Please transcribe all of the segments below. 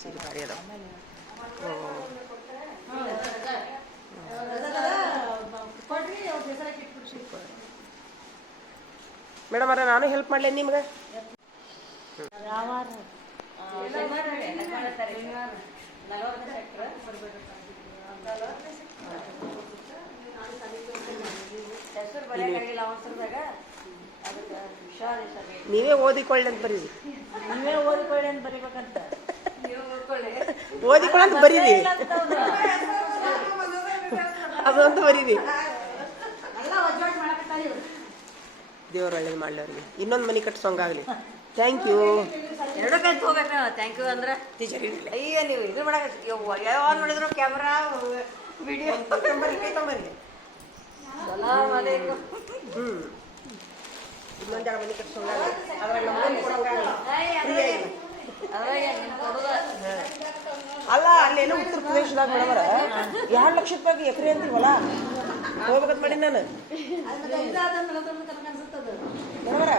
ಸೀರೆ ಭಾರಿ ಅದಾವ. ಮೇಡಮ್ ಅರ ನಾನು ಹೆಲ್ಪ್ ಮಾಡ್ಲೇನು ನಿಮ್ಗೆ? ನೀವೇ ಓದಿಕೊಳ್ಳಿ ಅಂತ ಬರೀರಿ. ಓದಿಕೊಳ್ಳಿ ಅಂತ ಬರೀರಿ, ಅದು ಅಂತ ಬರೀರಿ. ದೇವ್ರ ಒಳ್ಳೇದು ಮಾಡ್ಲಿ ಅವ್ರಿಗೆ, ಇನ್ನೊಂದು ಮನೆ ಕಟ್ಸೋಂಗಾಗ್ಲಿ. Thank you. ಎರಡು ಕಲ್ತು ಹೋಗಕ್ಕ ಥ್ಯಾಂಕ್ ಯು ಅಂದ್ರೆ ಟೀಚರ್ ಅಯ್ಯ ನೀವು ಇದು ಮಾಡಕ್ಕೆ ಯಾವ ನೋಡಿದ್ರು ಕ್ಯಾಮ್ರಾ ವಿಡಿಯೋ ತೊಂಬರ್ರಿ. ಸಲಾಮ್ ಅಲೈಕುಮ್. ಇನ್ನೊಂದು ಮನೆ ಕಟ್ಸೋಂಗಾಗ್ಲಿ, ಅದ್ರಾಗ ನಮ್ಮ ಕೊಡೋಂಗಾಗಲ್ಲ. ಅಲ್ಲ ಅಲ್ಲೇನೋ ಉತ್ತರ ಪ್ರದೇಶದಾಗ ಮೇಡಮರ 2 ಲಕ್ಷ ರೂಪಾಯಿ ಎಕರೆ ಅಂತೀವಲ್ಲ, ಹೋಗ್ಬೇಕಂತ ಮಾಡಿ ನಾನು. ಮೇಡಮರ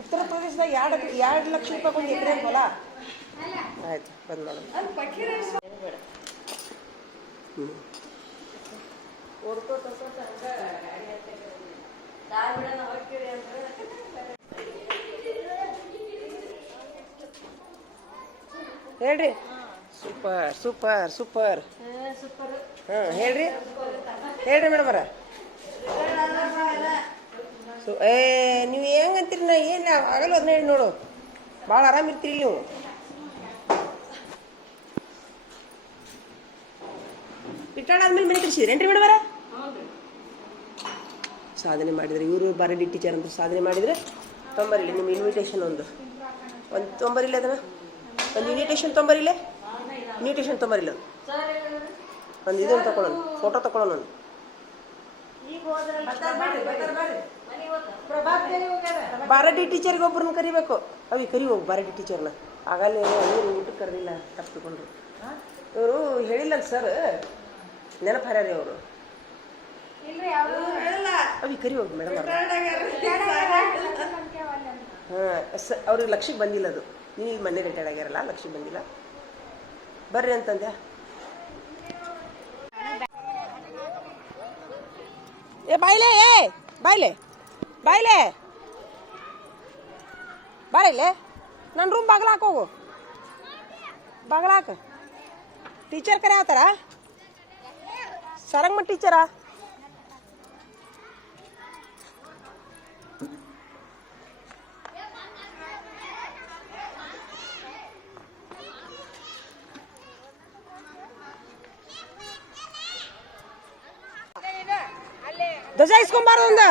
ಉತ್ತರ ಪ್ರದೇಶದಾಗ 2 ಲಕ್ಷ ರೂಪಾಯಿ ಒಂದು ಎಕರೆ ಅಂತೀವಲ್ಲ. ಆಯ್ತು ಬಂದ್ ಮಾಡೋಣ. ಹೇಳ್ರಿ. Super super super. ಹಾಂ ಹೇಳ್ರಿ ಮೇಡಮರ. ನೀವು ಹೆಂಗಂತೀರಿ? ನಾ ಏನು ಆಗಲ್ಲ ಅದನ್ನ ಹೇಳಿ ನೋಡು. ಭಾಳ ಆರಾಮಿರ್ತೀರಿ ನೀವು. ರಿಟೈರ್ಡ್ ಆದ್ಮೇಲೆ ಮನೆ ಕಳಿಸಿದ್ರೇನ್ರಿ ಮೇಡಮರ? ಸಾಧನೆ ಮಾಡಿದ್ರೆ ಇವರು ಬಾರಡಿ ಟೀಚರ್ ಅಂತ ಸಾಧನೆ ಮಾಡಿದರೆ ತೊಂಬರಿಲ್ಲ ನಿಮ್ಮ ಇನ್ವಿಟೇಷನ್ ಒಂದು ತೊಂಬರಿಲ್ಲ, ಅದನ್ನ ಒಂದು ಇನ್ವಿಟೇಷನ್ ತೊಂಬರಿಲ್ಲ, ಇನ್ವಿಟೇಷನ್ ತೊಂಬರಿಲ್ಲ, ಒಂದು ಇದನ್ನು ತಗೊಳ್ಳೋಣ, ಫೋಟೋ ತಗೊಳ್ಳೋಣ. ಬಾರಡಿ ಟೀಚರ್ಗೆ ಒಬ್ಬರನ್ನ ಕರಿಬೇಕು. ಅವಿ ಕರಿ ಹೋಗಿ ಬಾರಡಿ ಟೀಚರ್ನ. ಆಗಲ್ಲ ಊಟಕ್ಕೆ ಕರೆದಿಲ್ಲ, ತಪ್ಪಿಕೊಂಡ್ರು. ಇವರು ಹೇಳಿಲ್ಲ ಸರ್, ನೆನಪು ಹರ್ಯಾರಿ ಅವರು. ಅವಿ ಕರಿ ಹೋಗಿ ಮೇಡಮ್. ಹಾಂ ಅವ್ರಿಗೆ ಲಕ್ಷಕ್ಕೆ ಬಂದಿಲ್ಲ ಅದು. ನೀವು ಮೊನ್ನೆ ರಿಟೈರ್ಡ್ ಆಗ್ಯಾರಲ್ಲ, ಲಕ್ಷಕ್ಕೆ ಬಂದಿಲ್ಲ. ಬರ್ರಿ ಅಂತಂದೆ. ಬಾಯ್ಲೆ ಬಾಯ್ಲೆ ಬಾಯ್ಲೆ ಬಾರೈಲೆ. ನನ್ನ ರೂಮ್ ಬಾಗ್ಲಾಕ ಹೋಗು, ಬಾಗ್ಲಾಕ. ಟೀಚರ್ ಕರೆ ಆತಾರ? ಸರಂಗಮ್ಮ ಟೀಚರಾ? ಧ್ವಜ ಇಸ್ಕೊಂಬಾರ್ದು ಒಂದು.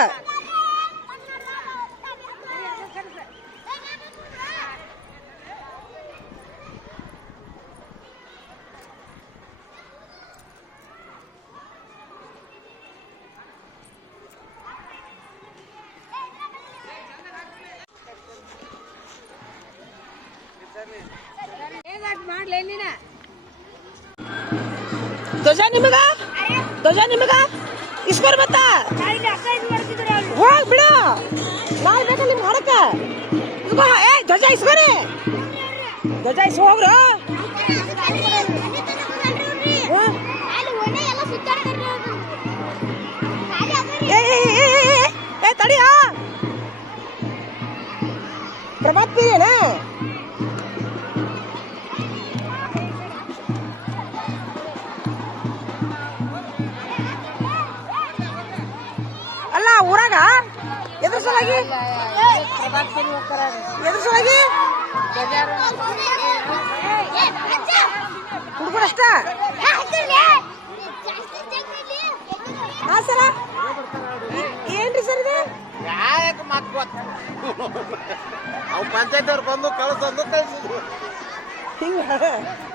ಧ್ವಜ ನಿಮಗ, ಧ್ವಜ ನಿಮಗ ಇಸ್ಕೊರ್ ಮತ್ತ ಹೋಗ್ ಬಿಡು. ನಾಳೆ ಬೇಕಲ್ಲ ನಿಮ್ಗೆ ಹಾಡಕ್ಕ. ಏ ಧ್ವಜ ಇಸ್ಕೊರಿ, ಧ್ವಜ ಇಸ್ ಹೋಗ್ರು. ಏ ತಡಿಯ ಪ್ರಭಾತ್ ಪೀರೇನ? ಅಲ್ಲ ಊರಾಗ ಎದ್ರ ಸಲಾಗಿ ಹುಡುಗರಷ್ಟ ಸರ ಏನ್ರಿ ಸರ್ ಇದು? ಅವು ಪಂಚಾಯತ್ ಅವ್ರು ಬಂದು ಕಳಿಸೋದು ಕಳಿಸಿದ್ರು. ಹಿಂಗ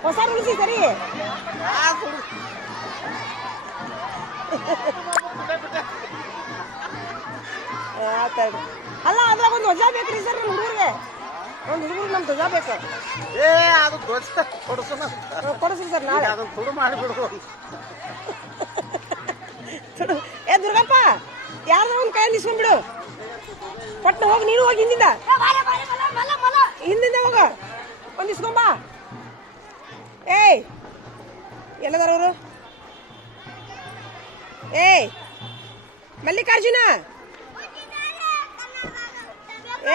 ಹೊಸ ರೂಲ್ಸ್ ಸರಿ. ಅಲ್ಲ ಅದ್ರಾಗ ಒಂದು ಧ್ವಜ ಬೇಕ್ರಿ ಸರ್. ನಮ್ಮ ಹುಡುಗರಿಗೆ ಒಂದು ಹುಡುಗರಿಗೆ ನಮ್ಮ ಧ್ವಜ ಬೇಕು. ಏ ಅದು ಧ್ವಜ ಕೊಡಿಸ್ರಿ ಸರ್ ನಾಳೆ. ಅದನ್ನ ತುಡು ಮಾಡಿಬಿಡು. ಏ ದುರ್ಗಪ್ಪ, ಯಾರ್ದ ಒಂದು ಕೈಯಲ್ಲಿ ಇಸ್ಕೊಂಡ್ಬಿಡು. ಪಟ್ನ ಹೋಗಿ, ನೀನು ಹೋಗಿ ಹಿಂದಿಂದ ಹೋಗ, ಒಂದು ಇಸ್ಕೊಂಬ. ಏಯ್ ಎಲ್ಲದಾರ ಅವರು? ಏಯ್ ಮಲ್ಲಿಕಾರ್ಜುನ,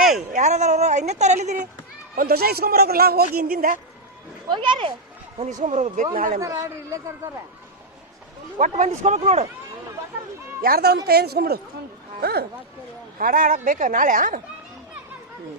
ಏಯ್ ಯಾರದಾರ ಅವರು? ಇನ್ನೆತ್ತಾರ ಎಲ್ಲಿದ್ದೀರಿ? ಒಂದು ಧ್ವಜ ಇಸ್ಕೊಂಬರೋಕ್ರಲ್ಲ ಹೋಗಿ ಹಿಂದಿಂದ ಹೋಗ್ಯಾರಿ ಒಂದು ಇಸ್ಕೊಂಬರೋದು ಬೇಕು ನಾಳೆ. ಇಲ್ಲೇ ತರ್ತಾರೆ. ಒಟ್ಟು ಬಂದು ಇಸ್ಕೊಬೇಕು ನೋಡು. ಯಾರ್ದ ಒಂದು ಕೈ ಇಸ್ಕೊಂಬಿಡು. ಹಾಂ ಹಾಡಕ್ಕೆ ಬೇಕಾ ನಾಳೆ? ಹ್ಞೂ